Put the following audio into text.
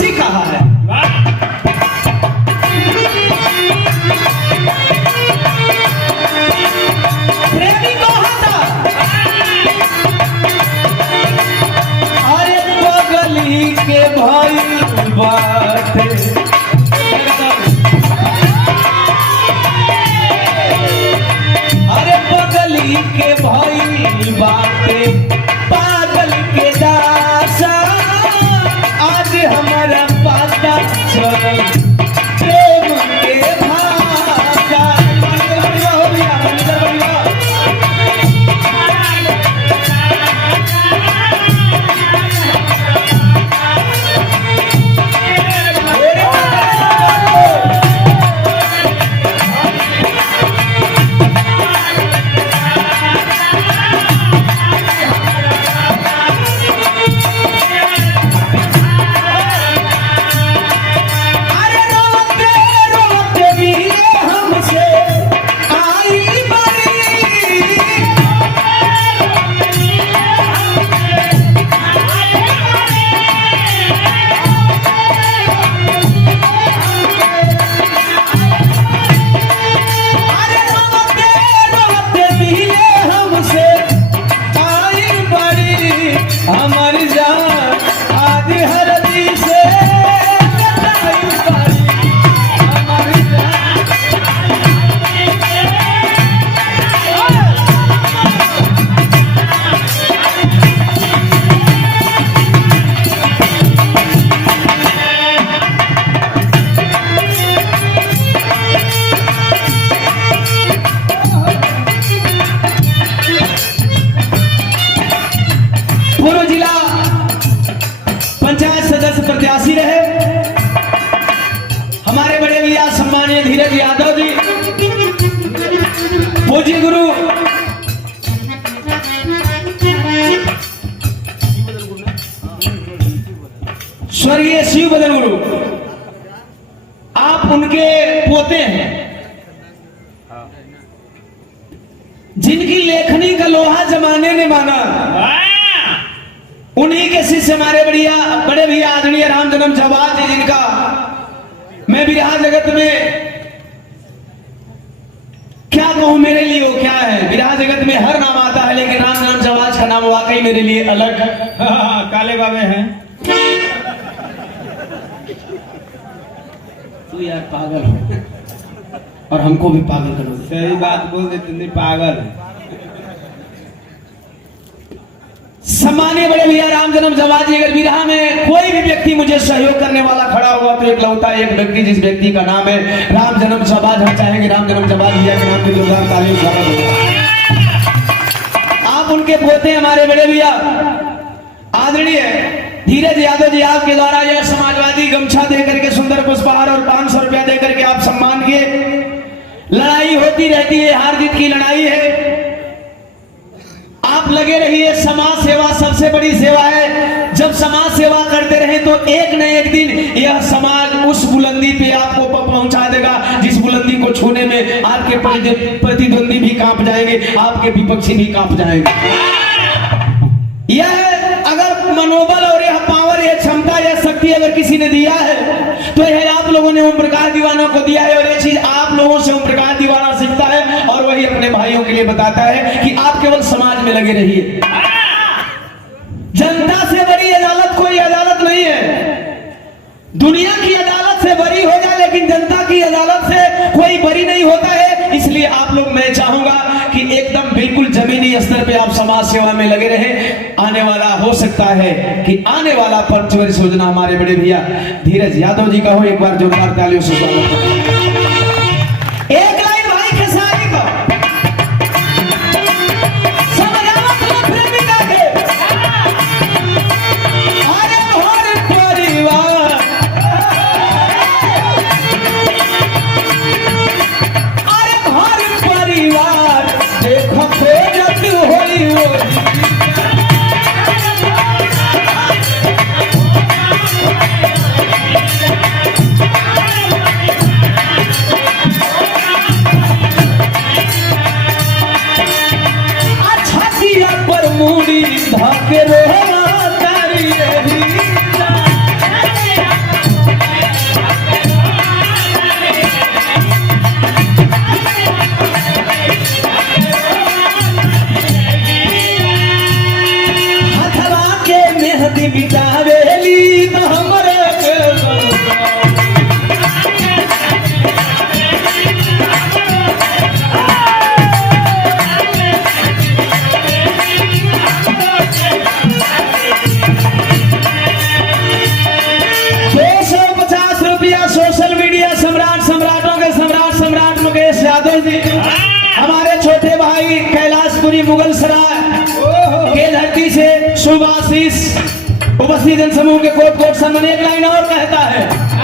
तुलसी कहा है। प्रेमी कहा था अरे बगली के भाई बात अरे बगली के भाई बाते पागल के दासा आज हमारा पता चल प्रेम के भाषा हो गया। पूर्व जिला पंचायत सदस्य प्रत्याशी रहे हमारे बड़े भैया सम्मानीय धीरज यादव जी, पूज्य गुरु स्वर्गीय शिव बदन गुरु, आप उनके पोते हैं जिनकी लेखनी का लोहा जमाने ने माना। उन्हीं के शिष्य हमारे बड़े भैया आदरणीय राम जन्म जवाज जी, जिनका मैं विरहा जगत में क्या कहूं, मेरे लिए वो क्या है। विरहा जगत में हर नाम आता है लेकिन राम जन्म जवाज का नाम वाकई मेरे लिए अलग। काले बाबे हैं। तू यार पागल हो और हमको भी पागल करो। सही बात बोल देते, पागल। सम्मानीय बड़े भैया राम जन्म जवाज जी, अगर विरहा में कोई भी व्यक्ति मुझे सहयोग करने वाला खड़ा होगा तो एक लौटा एक व्यक्ति, जिस व्यक्ति का नाम है राम जन्म जवाज। हम चाहेंगे राम जन्म जवाज भैया के नाम पे जोरदार ताली होगा। आप उनके पोते हमारे बड़े भैया आदरणीय धीरज यादव जी, आपके द्वारा यह समाजवादी गमछा देकर के सुंदर पुष्पहार और 500 रुपया देकर के आप सम्मान किए। लड़ाई होती रहती है, हार जीत की लड़ाई है। आप लगे रहिए, समाज सेवा सबसे बड़ी सेवा है। जब समाज सेवा करते रहे तो एक न एक दिन यह समाज उस बुलंदी पे आपको पहुंचा देगा जिस बुलंदी को छूने में आपके प्रतिद्वंदी भी कांप जाएंगे, आपके विपक्षी भी कांप जाएंगे। यह अगर मनोबल और यह पावर, यह क्षमता, यह शक्ति अगर किसी ने दिया है तो यह आप लोगों ने ओम प्रकाश दीवाना को दिया है। और यह चीज आप लोगों से ओम प्रकाश दीवाना सीखता है और वही अपने भाइयों के लिए बताता है कि आप केवल समाज में लगे रहिए। जनता से बड़ी अदालत कोई अदालत नहीं है। दुनिया की अदालत से बरी हो जाए लेकिन जनता की अदालत से कोई बरी नहीं होता है। इसलिए आप लोग, मैं चाहूंगा कि एकदम बिल्कुल जमीनी स्तर पे आप समाज सेवा में लगे रहे। आने वाला हो सकता है कि आने वाला पंचवर्ष योजना हमारे बड़े भैया धीरज यादव जी का हो। एक बार जोरदार तालियों से स्वागत करें। एक लाइन भाई खेसारी का मैनपुरी मुगल सराय के धरती से शुभ आशीष उपस्थित जन समूह के कोट कोट सम्मान। एक लाइन और कहता है